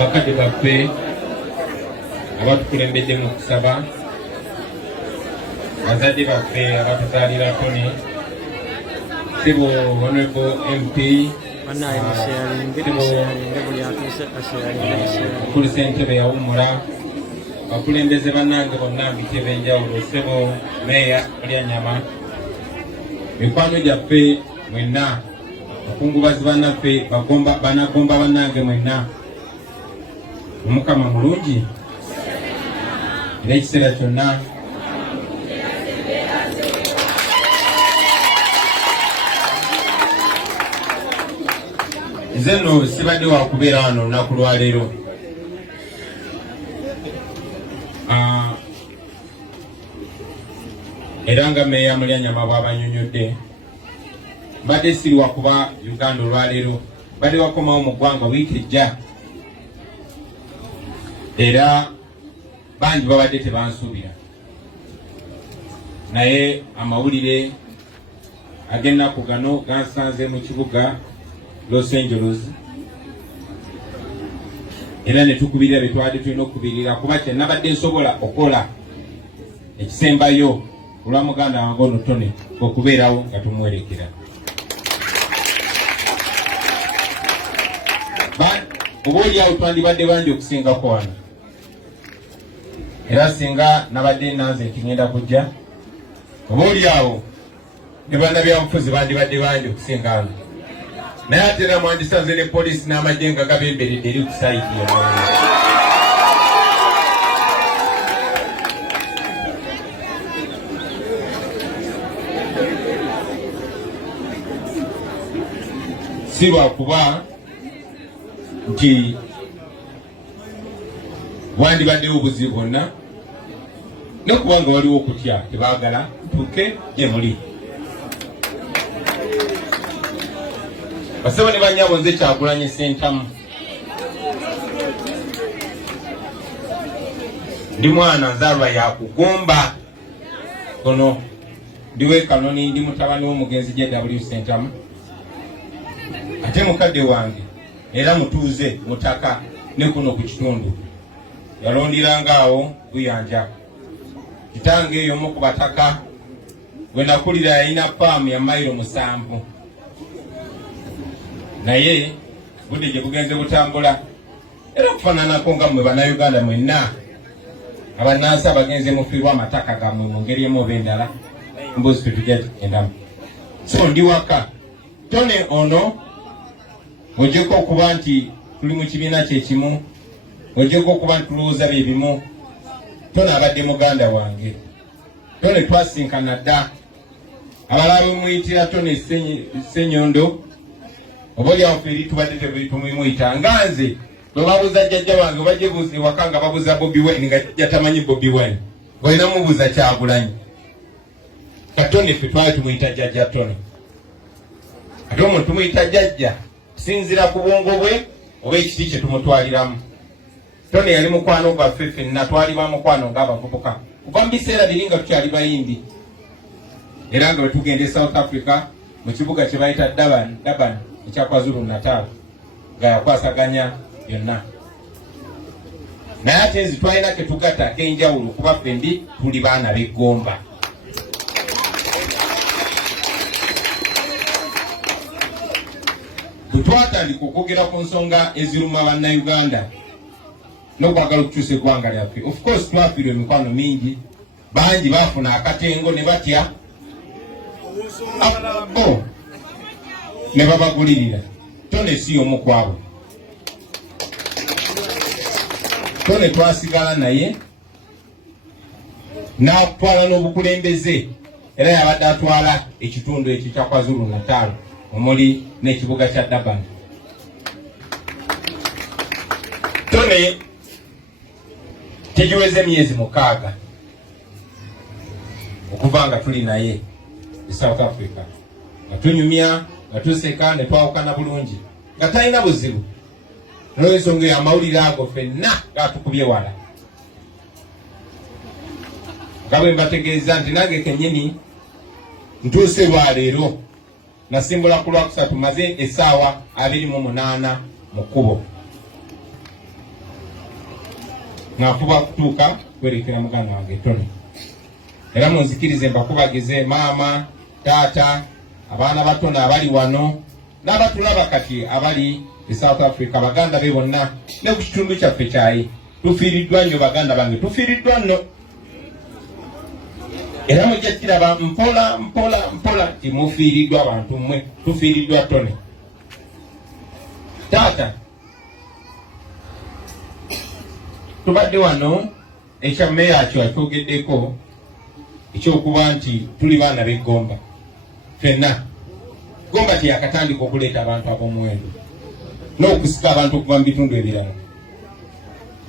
bakadde baffe abatukulembedde mu kusaba, bazadde baffe abatuzaalira Tony Sibo Honorable MP Mukulu Ssentebe yawummula, abakulembeze bannange bonna mbitebe enjawulo, Ssebo Meeya Mulyanyama, mikwano gyaffe mwenna, bakungubazi bannaffe, banagomba bannange mwenna, Omukama mulungi era ekiseera kyonna nze nno sibadde wakubeera wano olunaku lwaleero. Era nga Meeya Mulyanyama bw'abanyonyodde, mbadde siri wakuba Uganda olwaleero, mbadde wakomawo mu ggwanga wiiki ejja, era bangi babadde tebansuubira, naye amawulire ag'ennaku gano gansanze mu kibuga Los Angeles, era ne tukubirira bye twali tulina okukubirira, kuba kye nabadde nsobola okukola ekisembayo olwa muganda wange ono Tony okubeerawo nga tumuwerekera. Oba oliawo twandibadde bangi okusingako wano, era singa nabadde nanze nti ngenda kujja, oba oliawo ne bannabyabufuzi bandibadde bangi okusinga wano, naye ate era mwandisanze ne poliisi n'amagye nga gabemberedde eri ku sayiti yonna. Si lwakuba nti wandibaddewo obuzibu bwonna, nokubanga waliwo okutya tebaagala ntuuke gye muli. Basebo ne banyabo, nze Kyagulanyi Ssentamu, ndi mwana nzaalwa yakugomba ono, ndiwe Kanoni, ndi mutabani w'omugenzi J.W. Ssentamu, ate mukadde wange era mutuuze mutaka ne kuno ku kitundu yalondiranga awo Buyanja. Kitange eyo mu ku bataka bwe nakulira yalina faamu ya mayiro 7, naye budde gye bugenze butambula, era okufaananako nga mmwe Bannayuganda mwenna abannansi abagenze mufiirwa amataka gammwe mu ngeri emu oba endala, mbuzi tetujja tugendamu. So ndi waka Tony ono, ojeko okuba nti tuli mu kibiina kyekimu, ojeko okuba nti tulowooza bye bimu, Tony abadde muganda wange. Tony twasinkana dda, abalala bemuyitira Tony Ssenyondo, oba oliawo ffe eri tubadde tumuyita nga nze bwe babuuza jjajja wange oba gyebuuza ewaka nga babuuza Bobi Wine nga jjajja tamanyi Bobi Wine, olina mubuuza Kyagulanyi. Katoni ffe twali tumuyita jjajja Tony, ate omuntu tumuyita jjajja kusinziira ku bwongo bwe oba ekiti kye tumutwaliramu. Tony yali mukwano gwaffe ffenna, twali ba mukwano ng'abavubuka kuva mu biseera biri nga tukyali bayimbi, era nga bwe tugenda e South Africa mu kibuga kye bayita Durban ekya KwaZulu Natal, nga yakwasaganya byonna. Naye ate nzi twalina ke tugatta ak'enjawulo kuba ffe ndi tuli baana b'eggomba. Bwe twatandika okwogera ku nsonga eziruma Bannayuganda n'okwagala okukyusa eggwanga lyaffe, of course twafiirwa emikwano mingi, bangi baafuna akatengo ne batya ne babagulirira. Tony si y'omu ku abo. Tony twasigala naye n'atwala n'obukulembeze, era yabadde atwala ekitundu ekyo kya KwaZulu Natal omuli n'ekibuga kya Durban. Tony tegiweze emyezi 6 okuva nga tuli naye e South Africa, nga tunyumya, nga tuseka, ne twawukana bulungi, nga talina buzibu. N'ensonga eyo amawulire ago ffenna gatukubye wala, nga bwe mbategeeza nti nange kennyini ntuuse lwaleero nasimbula ku Lwakusatu, maze essaawa 28 mu kkubo. nafuba kutuuka kwerekera muganda wange Tony. Era munzikirize mbakubagize maama, taata, abaana ba Tony abali wano n'abatulaba kati abali e South Africa, baganda be bonna ne ku kitundu kyaffe kyayi. Tufiiriddwa nnyo baganda bange, tufiiriddwa nno. Era mujja kiraba mpola timufiiriddwa abantu mmwe, tufiiriddwa Tony. Taata, tubadde wano ekya meya kyo atwogeddeko ekyokuba nti tuli baana b'eggomba ffenna. Gomba teyakatandika okuleeta abantu ab'omuwendo n'okusika abantu okuva mu bitundu ebirala.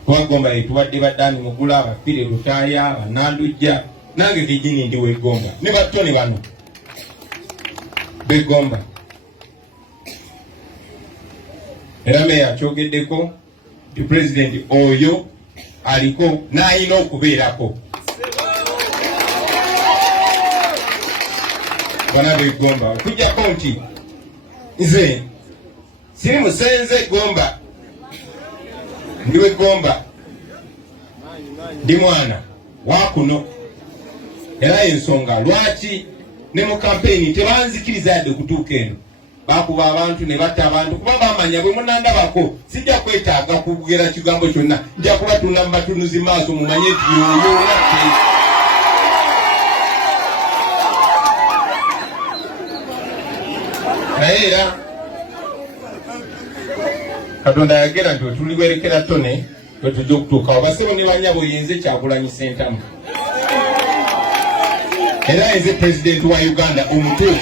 Kuba Gomba tubadde baddaani Mugula, Abafire Lutaaya, Bannandujja, nange Virginia ndi w'eggomba ne Batone bano b'eggomba. Era meya akyogeddeko nti pulezidenti oyo aliko n'alina okubeerako. Bana b'eggomba okujjako nti nze siri musenze Gomba, ndi w'eggomba, ndi mwana wa kuno. Era ensonga lwaki ne mu kampeyini tebanzikiriza yadde okutuuka eno. Bakuba abantu ne batta abantu kuba bamanya bwe munandabako sijja kwetaaga kugera kigambo kyonna, nja kubatunda mu batunuzi maaso mumanye nti yoyo naffe. Naye era Katonda yagera nti wetuliwerekera Tone wetujja okutuukawo. Basebo ne banyabo yenze Kyagulanyi Ssentamu, era yenze pulezidenti wa Uganda omutuufu.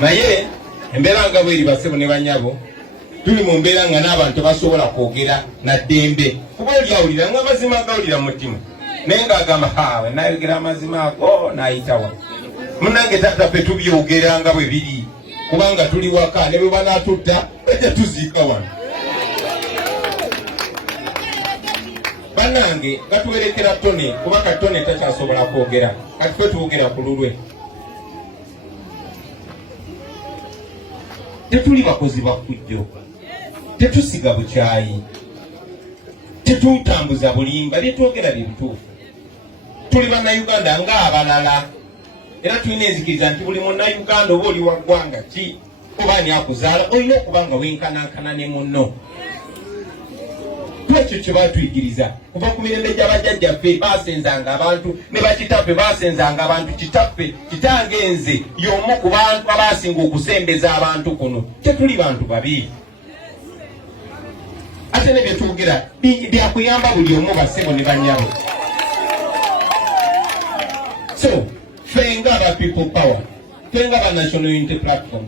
Naye embeera nga bweri basebo ne banyabo, tuli mu mbeera nga n'abantu basobola kwogera na ddembe. Kuba oli awulira ng'amazima agawulira mu mutima naye ng'agamba hawe nayogera amazima ago n'ayitawa. Munange taata ffe tubyogera nga bwe biri kubanga tuli waka, ne bwe banaatutta bajja tuziika wano. Bannange gatuwerekera Tone kuba kati Tone takyasobola kwogera, kati ffe tuwogera ku lulwe. Tetuli bakozi ba ffujjo, tetusiga bukyayi, tetutambuza bulimba, byetwogera bye bituufu. Tuli bannayuganda ng'abalala, era tulina enzikiriza nti buli munnayuganda oba oli wa ggwanga ki oba ani akuzaala olina okuba nga wenkanankana ne munno. Ekyo kye batuyigiriza kuva ku mirembe gy'abajjajjaffe baasenzanga abantu ne bakitaffe baasenzanga abantu. Kitaffe kitange nze y'omu ku bantu abaasinga okusembeza abantu kuno. Tetuli bantu babi, ate ne bye twogera byakuyamba buli omu basebo ne bannyabo. So ffe nga aba people power, ffe nga aba national unity platform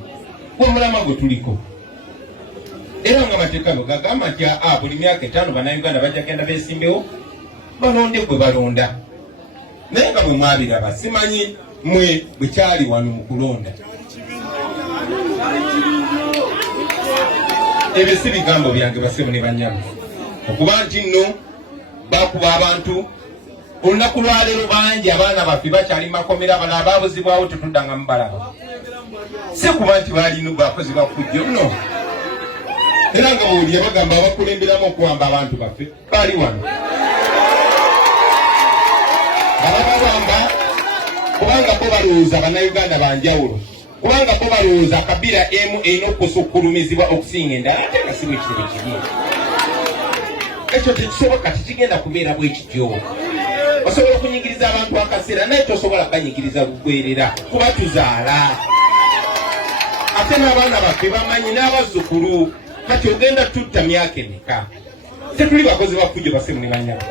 omulama gwe tuliko. Era nga amateeka gagamba nti buli myaka 5 bannayuganda bajja genda beesimbewo balonde gwe balonda. Naye nga bwe mwabiraba simanyi mwe bwe kyali wano mu kulonda. Ebyo si bigambo byange basebo ne bannyabo, okuba nti nno bakuba abantu. Olunaku lwaleero bangi abaana baffe bakyali makomera, bano abaabuzibwawo tetudanga mubalaba. Si kuba nti balina bakozi bafujjo nno. Era nga bw'olya bagamba abakulemberamu okuwamba abantu baffe bali wano. Ababawamba kubanga bo balowooza bannayuganda banjawulo, kubanga bo balowooza Kabira emu erina okusukkulumizibwa okusinga endala, ate nga si bwe kiri bwe kiri. Ekyo tekisoboka, tekigenda kubeera bwe kityo. Osobola okunyigiriza abantu akaseera naye tosobola banyigiriza bugwerera kuba tuzaala. Ate n'abaana baffe bamanyi n'abazzukulu kati ogenda tutta myaka emeka. Tetuli bakozi ba ffujjo basebo ne bannyabo,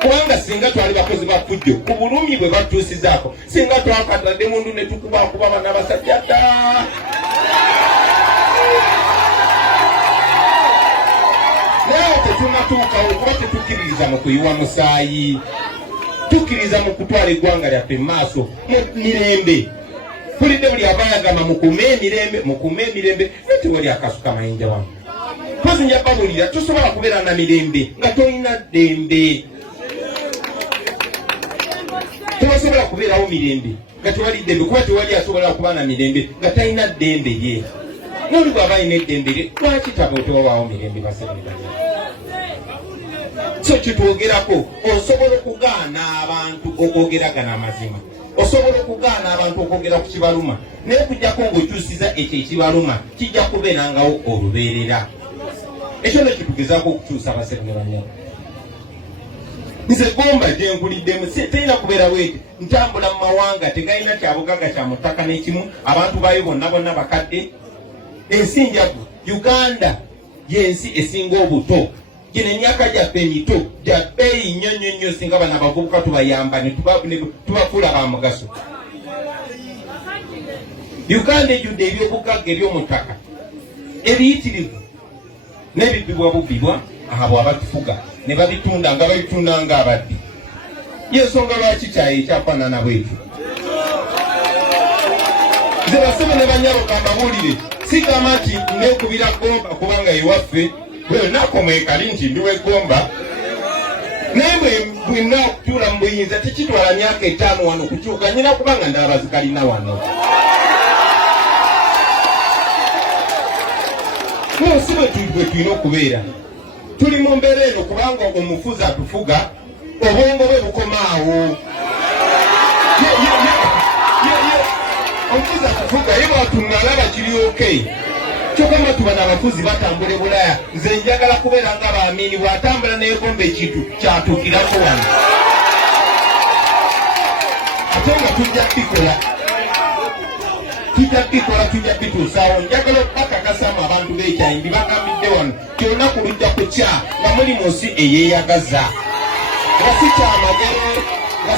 kubanga singa twali bakozi ba ffujjo ku bulumi bwe batuusizaako, singa twakatadde mundu ne tukubakuba bana basajja dda. Naye tetunatuukawo kuba tetukkiririza mu kuyiwa musaayi, tukkiriza mu kutwala eggwanga lyaffe mu maaso mu mirembe. Tulidde buli abayagamba mukume emirembe naye tewali akasuka mayinja wamu. Mpozi nja babulira tosobola kubeera na mirembe nga tolina ddembe. Tewasobola kubeerawo mirembe nga tewali ddembe, kuba tewali asobola kuba na mirembe nga talina ddembe ye. noli bw'aba alina eddembere lwaki tabootowawo mirembe baserikale. So kitwogerako osobola okugaana abantu okwogeragana amazima, osobola okugaana abantu okwogera ku kibaluma, naye kujjako ng'okyusiza ekyo ekibaluma kijja kubeerangawo olubeerera. Ekyo ne kitugezaako okukyusa abaserikale banyabo. Nze Gomba gye nkuliddemu terina kubeera bweti ntambula mu mawanga tegalina kyabugaga kya mutaka n'ekimu, abantu baayo bonna bakadde. Ensi njagu Uganda y'ensi esinga obuto, gino emyaka gyaffe emito gya bbeeyi nnyo singa bano abavubuka tubayamba ne tubafuula ba mugaso. Uganda ejjudde eby'obugagga eby'omutaka ebiyitirivu n'ebibbibwa abo abatufuga ne babitunda nga babitunda ng'abadde. Y'ensonga lwaki kyayo ekyafaanana bwekyo. Nze basebe ne banyabo kambabuulire, sigamba nti neekubira Gomba kubanga ewaffe nakoma-ekali nti ndiwe Gomba, naye bwina okutuula mu buyinza tekitwala myaka 5 wano kukyuka, nyina kubanga ndaba zikalina wano. Si bwe tulina okubeera tuli mu mbeera eno kubanga omufuzi atufuga obwongo bwe bukomaawo. Omufuzi atufuga ye bwatuŋŋalaba kiri okay. Kyokka tubana abafuzi batambula Bulaya, nze njagala kubeera nga baamini bw'atambula n'egomba ekintu kyatuukirako wano. Ate nga tujja bikola tujja bituusaawo. Njagala okubakakasamu abantu b'ekyayimbi bagambidde wano ti olunaku lujja kukya nga muli mu nsi eyeeyagaza. Nga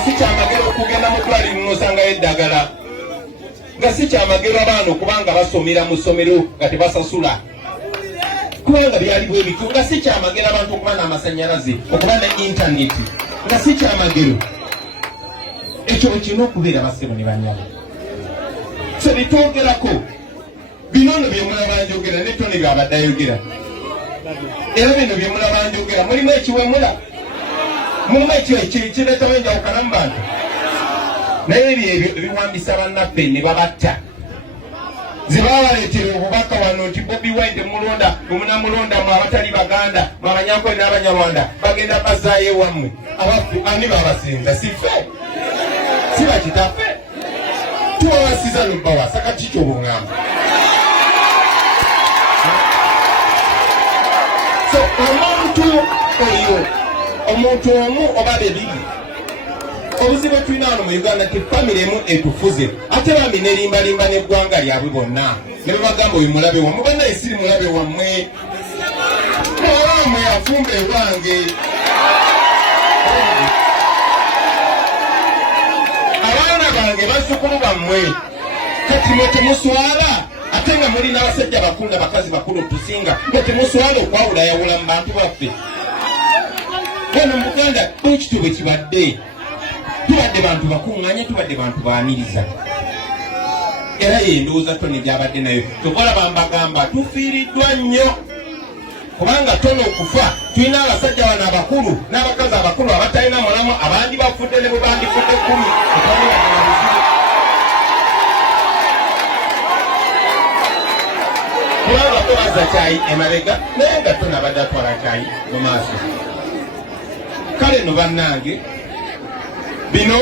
si kyamagero okugenda mu ddwaliro n'osangayo eddagala, nga si kyamagero abaana okubanga basomera mu ssomero nga tebasasula kubanga byali bwe bityo, nga si kyamagero abantu okuba n'amasannyalaze, okuba ne intaneti, nga si kyamagero. Ekyo kirina okubeera basebo ne banyabo. So bitwogerako bino nno bye mulaba njogera ne tone byabadde ayogera, era bino bye mulaba njogera mulimu ekiwemula, mulimu kireetawo enjawukana mu bantu. Naye ebyo biwambisa bannaffe ne babatta. Ze babaleetera obubaka wano nti Bobi Wine mulonda omunamulonda mu abatali Baganda mu Abanyankole n'Abanyarwanda bagenda bazaayo ewammwe. Abaffe ani babasinza? Si ffe, si bakitaffe. Tuwawasiza n'obbawasa kati ky'obuŋŋamba. So omuntu oyo, omuntu omu oba bebiri, obuzibu tulina wano mu Uganda ti famire emu etufuze, ate bambi nerimbalimba n'eggwanga lyabwe bonna ne babagamba oyo mulabe wammwe, banna esiri mulabe wammwe, olwamwe afumba ewange. Abaana bange bazzukulu bammwe kati mwe temuswala, ate nga mulina abasajja bakulu n'abakazi bakulu tusinga, mwe temuswala okwawulayawula mu bantu baffe. Wano mu Buganda bwekityo bwe kibadde. Tubadde bantu bakuŋŋaanye, tubadde bantu baamiriza. Era yendowooza tone gyabadde nayo. Tokola bambagamba tufiiriddwa nnyo kubanga tone okufa. Tulina abasajja bano abakulu n'abakazi abakulu abatalina mulamu, abandi bafudde ne bwe bandifudde 10. Kubanga tobaza kyayi emabega naye nga tone abadde atwala kyayi mu maaso. Kale nno bannange, bino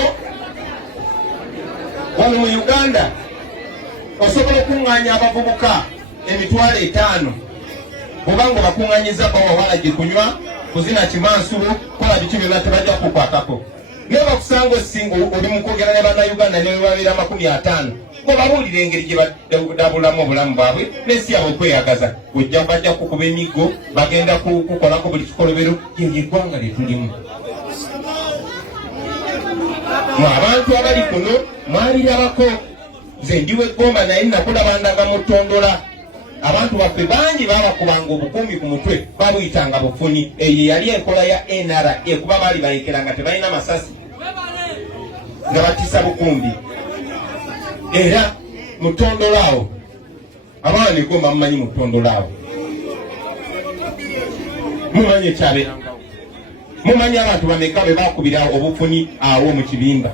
wano mu Uganda osobola okuŋŋaanya abavubuka 5,000 obanga bakuŋŋaanyiza bawawala gye kunywa, kuzina kimansulo, kola biki byonna tebajja kukwatako. Naye bakusanga osinga oli mu kwogera ne bannayuganda ne babeera 50, ng'obabuulira engeri gye badabulamu obulamu bwabwe n'ensi yabwe okweyagaza. Bajja kukuba emiggo, bagenda kukolako buli kikolobero, eggwanga lye tulimu. Abantu abali kuno mwalirabako, nze ndiwe Gomba naye nakulaba ndaga mu ttondola. Abantu baffe bangi babakubanga obukuumi ku mutwe babuyitanga bufuni. Eyo yali enkola ya NRA kuba baali bayekera nga tebalina masasi nga batisa bukumbi. Era mu ttondola awo abaana ne Gomba mumanyi mu ttondola awo mumanyi ekyabeerangawo, mumanyi abantu bameka be bakubira obufuni awo mu kibimba.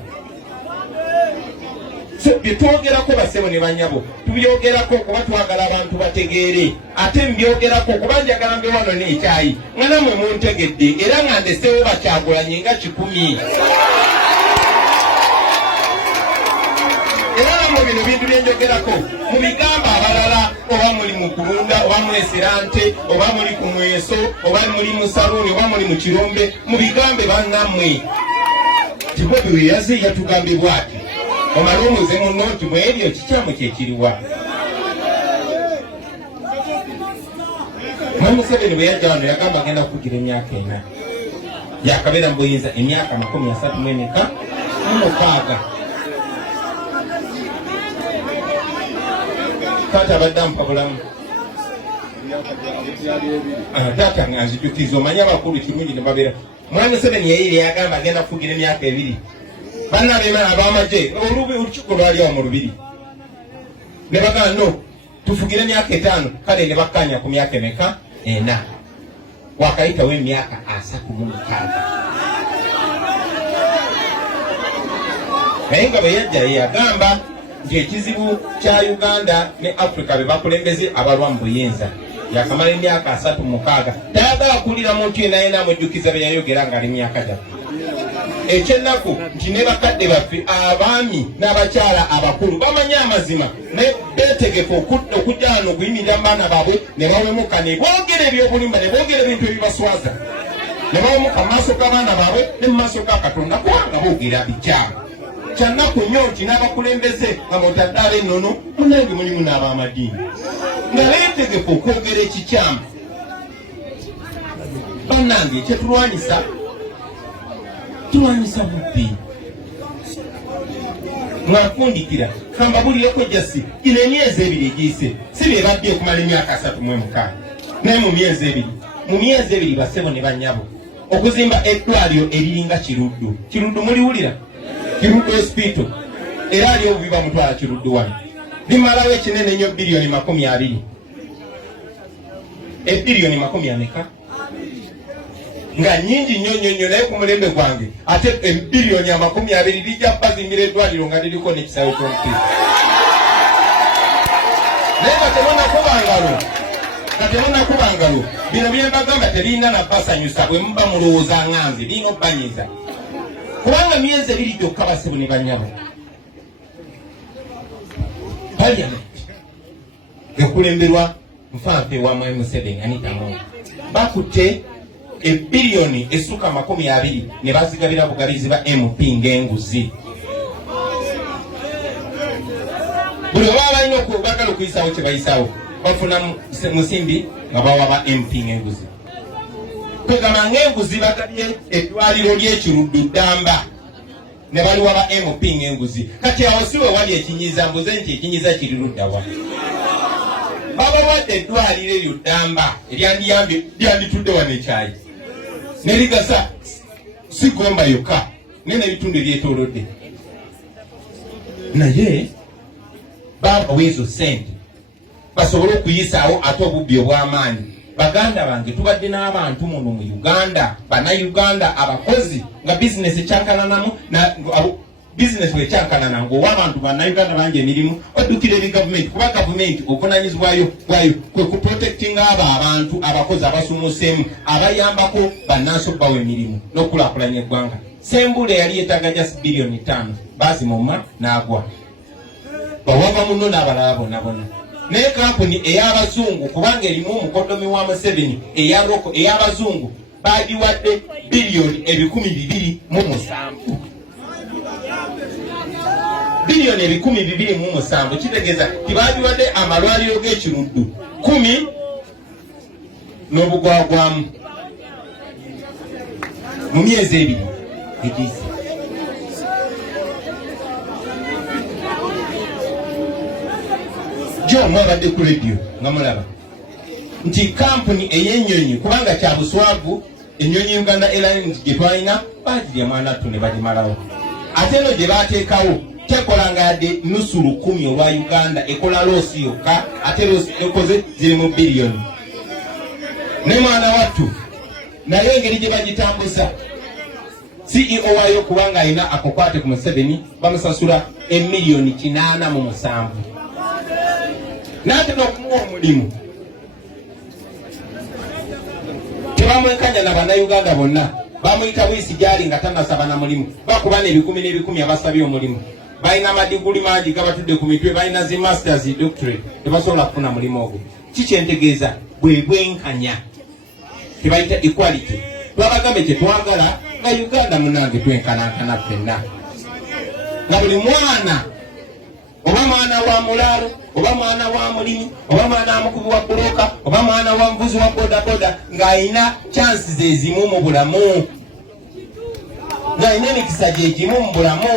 so bitwogerako basebo ne banyabo tubyogerako kuba twagala abantu bategeere ate mbyogerako kuba njagala mbe wano n'ekyayi nga namwe muntegedde era nga ndesewo Bakyagulanyi nga 10 era namwe bino bintu byenjogerako mubigamba abalala oba muli mu kulunda oba mwesirante oba muli ku mweso oba muli mu saluni oba muli mu kirombe mubigambe bannammwe Tibobi weyaze yatugambibwa ati omala omuze munno nti mwebyo kikyamu kyekiriwa Museveni bwe yajja wano yagamba agenda kukugira emyaka 4 yakabeera mu buyinza emyaka 34 kati abadde amupa bulamu taata nga nzijukiza omanye abakulu kirungi ne babeera Mwami Museveni yeyire yagamba agenda kukugira emyaka 2 bannabemala ab'amagye olukiiko lwali awo mu lubiri ne bagamba no tufugire emyaka 5 kale ne bakkanya ku myaka 4 wakayitawo emyaka 36 naye nga bwe yajja yagamba nti ekizibu kya Uganda ne Africa be bakulembeze abalwa mu buyinza yakamala emyaka 36 tayagala kuwulira muntu yenna yenna amujjukiza be yayogera nga ali myaka 3 ekyennaku nti ne bakadde baffe abaami n'abakyala abakulu bamanye amazima ne beetegefu okujja wano okuyimirira abaana baabwe ne bawemuka ne boogera ebyobulimba ne boogera ebintu ebibaswaza ne bawemuka mu maaso g'abaana baabwe ne mu maaso ga Katonda kubanga boogera bikyamu kyannaku nnyo nti n'abakulembeze nga mutadde ab'ennono munnange mulimu n'ab'amadiini nga beetegefu okwogera ekikyamu bannange kyetulwanyisa tulwanyisa bubbi mwafundikira kamba bulireko jasi ino emyezi 2 egiyise si bye badde okumala emyaka 36 naye mu myezi 2 basebo ne bannyabo okuzimba eddwaliro eriringa Kiruddu muliwulira Kiruddu hospital era aliyo obubiba mutwala Kiruddu wano limalawo ekinene nnyo biliyoni 20 ebiliyoni 20 nga nyingi nnyo naye ku mulembe gwange ate ebiliyoni 20 lijja bazimbira eddwaliro nga liriko n'ekisaawe ky'omupiira naye katemona kuba ngalo bino byembagamba tebirina nabasanyusa bwe muba mulowooza nganze birina obbanyiza kubanga myezi 2 gyokka basebo ne bannyabo Parliament ekulemberwa Nfanfe wa Mwami Museveni Anita Among bakutte ebiliyoni essuka 20 ne bazigabira bugabizi ba MP ng'enguzi buli oba balina okubagala okuyisaawo kye bayisaawo bafuna musimbi nga bawa ba MP ng'enguzi kwegamba ng'enguzi bagabye eddwaliro ly'Ekiruddu Ddamba ne baliwa ba MP ng'enguzi kati awo si we wali ekinyiza mbuze nti ekinyiza kiri luddawa babawadde eddwaliro eryo Ddamba eryanditudde wano ekyayi ne ligasa si Gomba yokka n'ebitundu ebyetoolodde naye babawa ezo sente basobole okuyisaawo ate obubbi obw'amaanyi baganda bange tubadde n'abantu muno mu Uganda bannayuganda abakozi nga bizinesi ekyankananamu bizinesi wekyankanana ng'owa abantu bannayuganda bangi emirimu oddukira eri gavumenti kuba gavumenti obuvunanyizibwayo bwayo kwe kuprotectinga abantu abakozi abasumuseemu abayambako bannansi okubawa emirimu n'okulaakulanya eggwanga Sembule yali yeetaaga just biliyoni 5 baazimuma n'agwa bawava muno n'abalala bonna naye kampuni ey'abazungu kubanga erimu omukodomi wa Museveni ey'abazungu bagiwadde biliyoni 227 biliyoni 227 kitegeeza tibagiwadde amalwaliro g'Ekiruddu 10 n'obugwagwamu mu myezi 2 egiyise jo mwabadde ku radio nga mulaba nti kampuni ey'ennyonyi kubanga kya buswavu ennyonyi Uganda Airlines gye twalina bagirya mwanattu ne bagimalawo ate eno gye baateekawo tekola nga yadde nusu 10 olwa Uganda ekola loosi yokka ate loosi ekoze ziri mu biliyoni ne mwana wattu naye engeri gye bagitambuza CEO wayo kubanga ina akokwate ku Museveni bamusasula emiliyoni 807 nate n'okumuwa omulimu tebamwenkanya na bannayuganda bonna bamuyita bwisi gyali nga tanasaba na mulimu bakuba n'ebikumi n'ebikumi abasabye omulimu balina amadiguli mangi gabatudde ku mitwe balina zi masters doctorate tebasobola kufuna mulimu ogwo kikyentegeeza bwe bwenkanya tebayita equality twabagambe kyetwagala nga Uganda munange twenkanankana ffenna nga buli mwana oba mwana wa mulaalo oba mwana wa mulimi oba mwana wa mukubi wa buloka oba mwana wa mvuzi wa bodaboda ng'alina chances ezimu mu bulamu ng'alina emikisa gyegimu mu bulamu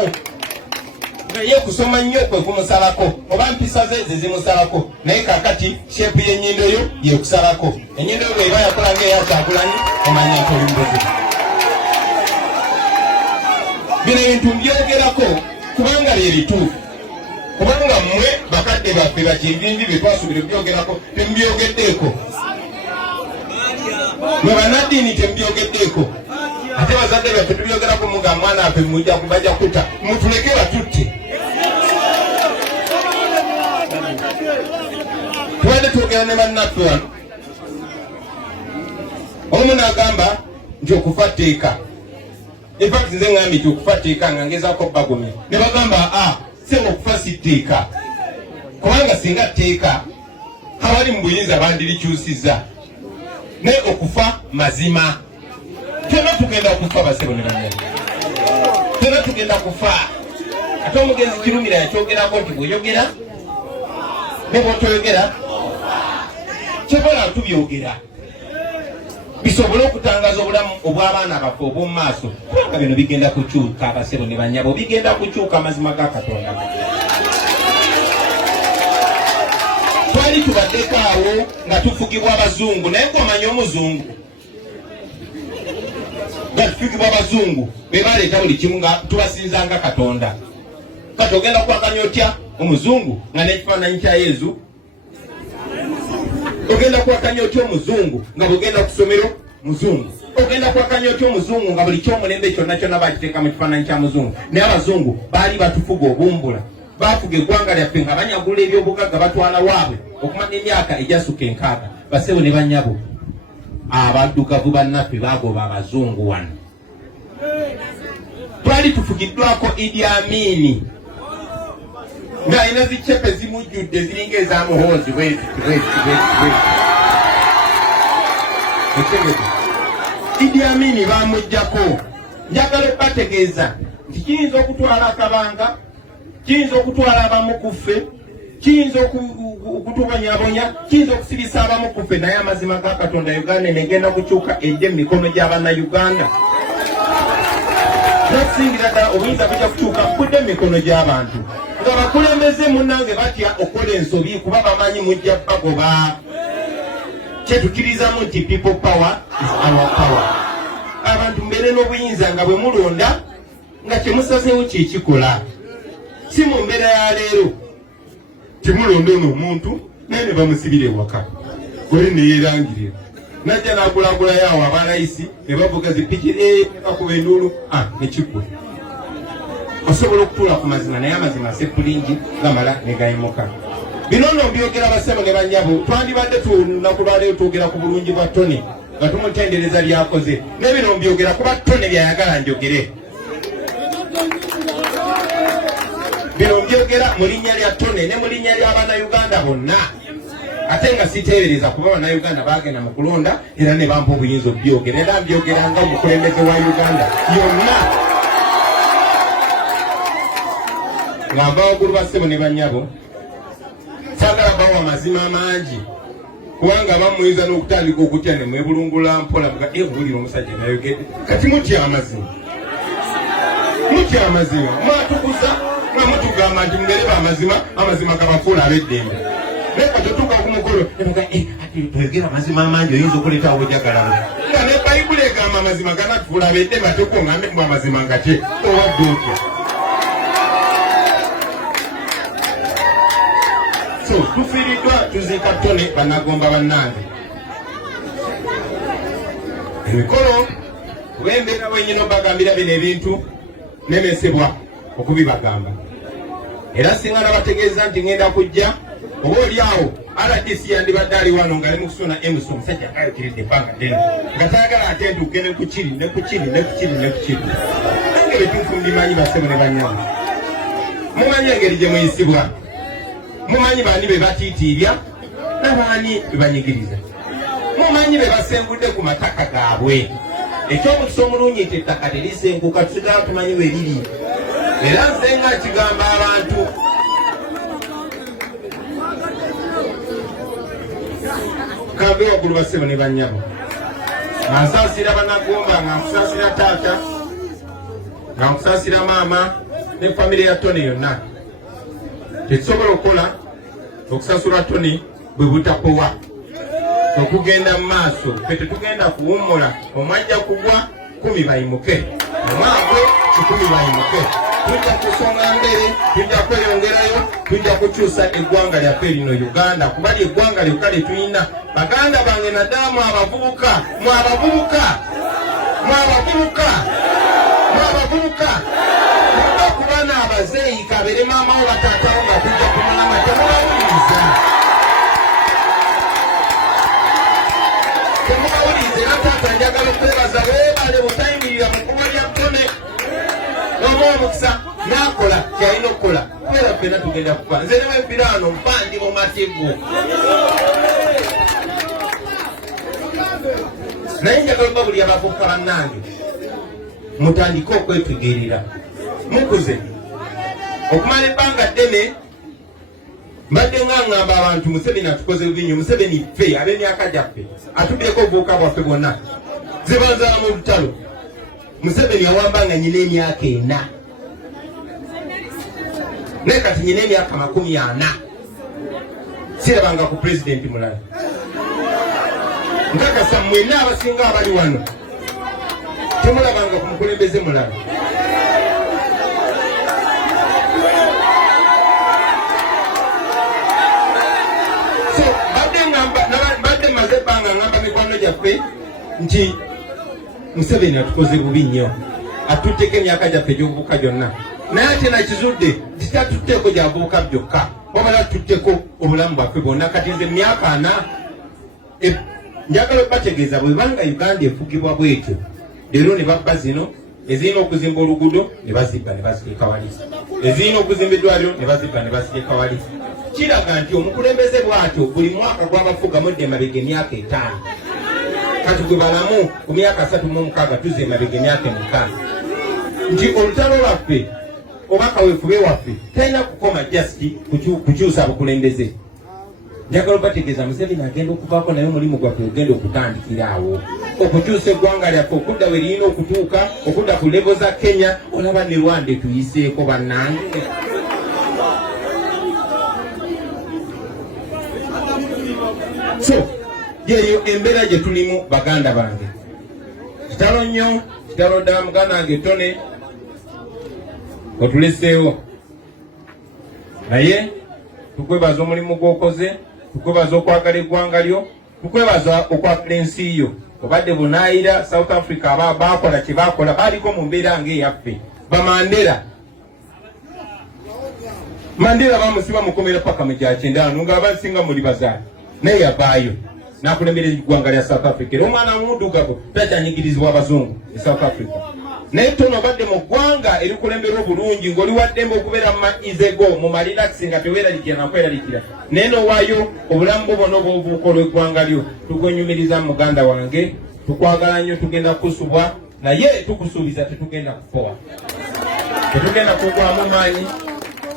ye kusoma nnyo kwe kumusalako oba mpisa ze zimusalako naye kakati shepu y'ennyindo yo yekusalako ennyindo yo bw'eba yakola ng'eyakyagulanyi omanya nkolimbozi bino ebintu mbyogerako kubanga bye bituufu kubanga mmwe bakadde baffe bakimbindi bye twasubire byogerako tembyogeddeeko mwe bannaddiini tembyogeddeeko ate bazadde baffe tubyogerako muga mwana waffe mujja kubajja kutta mutuleke batutte tubadde twogera ne bannaffe wano omu n'agamba nti okufa tteeka infact nze ngambye nti okufa tteeka nga ngezaako bagumya ne bagamba senga okufa si tteeka kubanga singa tteeka abali mu buyinza bandirikyusizza naye okufa mazima tena tugenda kufa basebo ne bannange tena tugenda kufa ate omugenzi kirumira yakyogerako nti bweyogera ne bwotoyogera kyebola tubyogera bisobole okutangaza obulamu obw'abaana baffe obw'omu maaso kubanga bino bigenda kukyuka abasebo ne bannyabo bigenda kukyuka amazima ga Katonda twali tubaddeko awo nga tufugibwa abazungu naye gwamanya omuzungu nga tufugibwa abazungu be baleeta buli kimu nga tubasinzanga Katonda kati ogenda kwakanya otya omuzungu nga n'ekifaananyi kya Yezu ogenda kwakanya otya omuzungu nga bwogenda ku ssomero muzungu ogenda kwakanya otya omuzungu nga buli kyomulembe kyonna kyonna bakiteeka mu kifaananyi kya muzungu naye abazungu baali batufuga obumbula bafuga eggwanga lyaffe nga banyagula ebyobugagga batwala waabwe okumanya emyaka egyasukka 6 basebo ne bannyabo abaddugavu bannaffe bagoba abazungu wano twali tufugiddwako Idi Amin ng'alina zicepe zimujjudde ziringa ez'amuhoozi Idi Amin bamuggyako njagala bategeeza nti kiyinza okutwala akabanga kiyinza okutwala abamu ku ffe kiyinza okutubonyabonya kiyinza okusibisa abamu ku ffe naye amazima ga Katonda Uganda negenda kukyuka ejje mu mikono gy'abannayuganda nokusingira ddala obuyinza bujja kukyuka budde mu mikono gy'abantu nga bakulembeze munnange batya okola ensobi kuba bamanyi mujja bagoba kyetukirizamu nti people power is our power abantu mbeere n'obuyinza nga bwe mulonda nga kyemusazeewo kyekikola si mu mbeera ya leero timulonda ono omuntu naye ne bamusibira ewaka oli neyerangirira najja n'agulagulayo awo abalayisi ne bavuga zipiki nekakuba enduulu nekigwa osobola okutuula ku mazima naye amazima sepulingi gamala ne gayimuka bino nno mbyogera basebo ne bannyabo twandibadde tunaku lwaleero twogera ku bulungi bwa Tony nga tumutendereza lyakoze naye bino mbyogera kuba Tony byayagala njogere bino mbyogera mu linnya lya Tony ne mu linnya ly'Abannayuganda bonna ate nga siteebereza kuba Abannayuganda bagenda mu kulonda era ne bampa obuyinza obyogera era mbyogera nga omukulembeze wa Uganda yonna ng'ava waggulu basebo ne bannyabo saagala bawa amazima mangi kubanga bamuyinza n'okutandika okutya ne mwebulungula mpola buulira omusajja nayogedde kati mutya amazima mwatukuza nga mutugamba nti mubereba amazima gabafuula ab'eddembe naye kati otuuka ku mukolo twegera amazima amangi oyinza okuleeta obujagalamu nga ne bayibuli egamba amazima ganatufuula ab'eddembe ate kuŋŋambe mu amazima nga kye owadde otya so tufiiriddwa tuziika Tony bannagomba bannange emikolo wembera wenyino bagambira bino ebintu nemesebwa okubibagamba era singa nabategeeza nti ngenda kujja oba oliawo RDC yandibadde ali wano nga limukusona emusu omusajja ayogeredde ebbanga ddene nga tayagala ate ntuuke nekukiri nange betuufu mbimanyi basebo ne banyama mumanyi engeri gye muyisibwa mumanyi baani be batiitiirya n'abaani be banyigiriza mumanyi be basengudde ku mataka gaabwe ekyomukisa omulungi nti ettaka terisenguka tusigala tumanyi we liri era nze nga kigamba abantu kambe waggulu basebo ne bannyabo nga nsaasira banagomba nga nkusaasira taata nga nkusaasira maama ne famire ya Tony yonna tekisobola okukola okusasula Tony bwe butakowa okugenda mu maaso fe tetugenda kuwummula omwajja kugwa 10 bayimuke omwagwe 10 bayimuke tujja kusonga mbere tujja kweyongerayo tujja kukyusa eggwanga lyaffe lino Uganda kuba lyeggwanga lyokka lye tulina baganda bange naddala mwabavubuka kuba n'abazeeyi kabere maamawo bataatawo nga tujja kumulama temubawuliriza era taata njagala okwebaza weebale butayimirira mu kuba lya ttone oba omukisa n'akola kyalina okukola kubera ffena tugenda kukola nze newembiraano mpandi mu matego naye njagala oba buli abavubuka bannange mutandike okwetegeerera mukuze okumala ebbanga ddene mbadde nga ngamba abantu Museveni atukoze bubi nnyo Museveni ffe ab'emyaka gyaffe atuddeko obuvubuka bwaffe bwonna ze banzala mu lutalo Museveni awamba nga nyina emyaka 4 naye kati nyina emyaka 40 sirabanga ku pulezidenti mulala nkakasa mwenna abasinga abali wano temulabanga ku mukulembeze mulala badde maze ebbanga ngamba mikwano gyaffe nti Museveni atukoze bubi nnyo atutteko emyaka gyaffe gy'obuvubuka gyonna naye ate nakizudde titatutteeko gyavubuka byokka wabala tutteko obulamu bwaffe bwonna kati nze emyaka 4 njagala okubategeeza bwebanga Uganda efugibwa bwetyo leero ne babba zino ezirina okuzimba oluguudo ne bazibba ne baziteeka wali ezirina okuzimba eddwaliro ne bazibba ne baziteeka wali kiraga nti omukulembeze bw'atyo buli mwaka gw'abafuga mudde emabega emyaka 5 kati gwe balamu ku myaka 36 tuze emabega emyaka 5 nti olutalo lwaffe oba kaweefube waffe talina kukoma just kukyusa bukulembeze njagala obategeeza Museveni agenda okuvaako naye omulimu gwaffe ogenda okutandikira awo okukyusa eggwanga lyaffe okudda we lirina okutuuka okudda ku levo za Kenya olaba ne Rwanda tuyiseeko bannange so yeyo embeera gye tulimu baganda bange kitalo nnyo kitalo ddala muganda wange Tone otuleseewo naye tukwebaza omulimu gw'okoze tukwebaza okwagala eggwanga lyo tukwebaza okwagala ensi yo obadde bunaayira South Africa aba bakola kye bakola baaliko mu mbeera ng'eyaffe bamandera Mandela bamusiba mukomera paka mu kyakyenda nga abasinga muli bazaali naye yavaayo n'akulembera eggwanga lya South Africa omwana muddugavu takyanyigirizibwa abazungu e South Africa naye Tone obadde mu ggwanga erikulembera obulungi ng'oli waddembe okubeera mu maizego mu malinaxi nga teweeralikira nakweraliikira naye nowaayo obulamu bwo bwonna obw'obuvubuka olw'eggwanga lyo tukwenyumiriza muganda wange tukwagala nnyo tugenda kukusubwa naye tukusuubiza tetugenda kukowa tetugenda kugwamu maanyi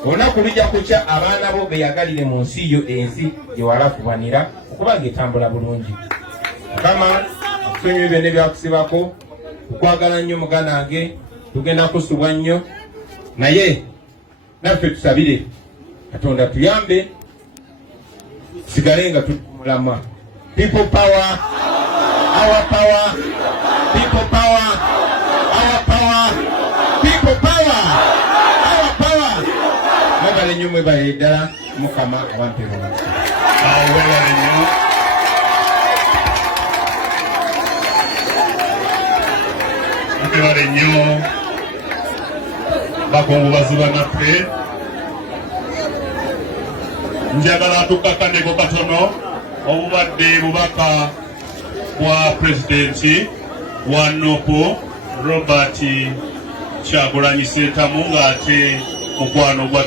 olunaku lujja kukya abaana bo beyagalire mu nsi yo ensi gye walafubanira okuba ng'etambula bulungi Mukama akusonyiwe byonna ebyakusibako tukwagala nnyo muganda wange tugenda kusubwa nnyo naye naffe tusabire Katonda tuyambe tusigale nga tuli mulama people power our power people power our power people power our power mwebale nnyo mwebale ddala Mukama awampe omukisa mwebale nnyo bakungubazi bannaffe. Njagala tukkakkanyeko katono obubadde bubaka bwa pulezidenti wa Nuupu Robert Kyagulanyi Ssentamu ng'ate mukwano gwa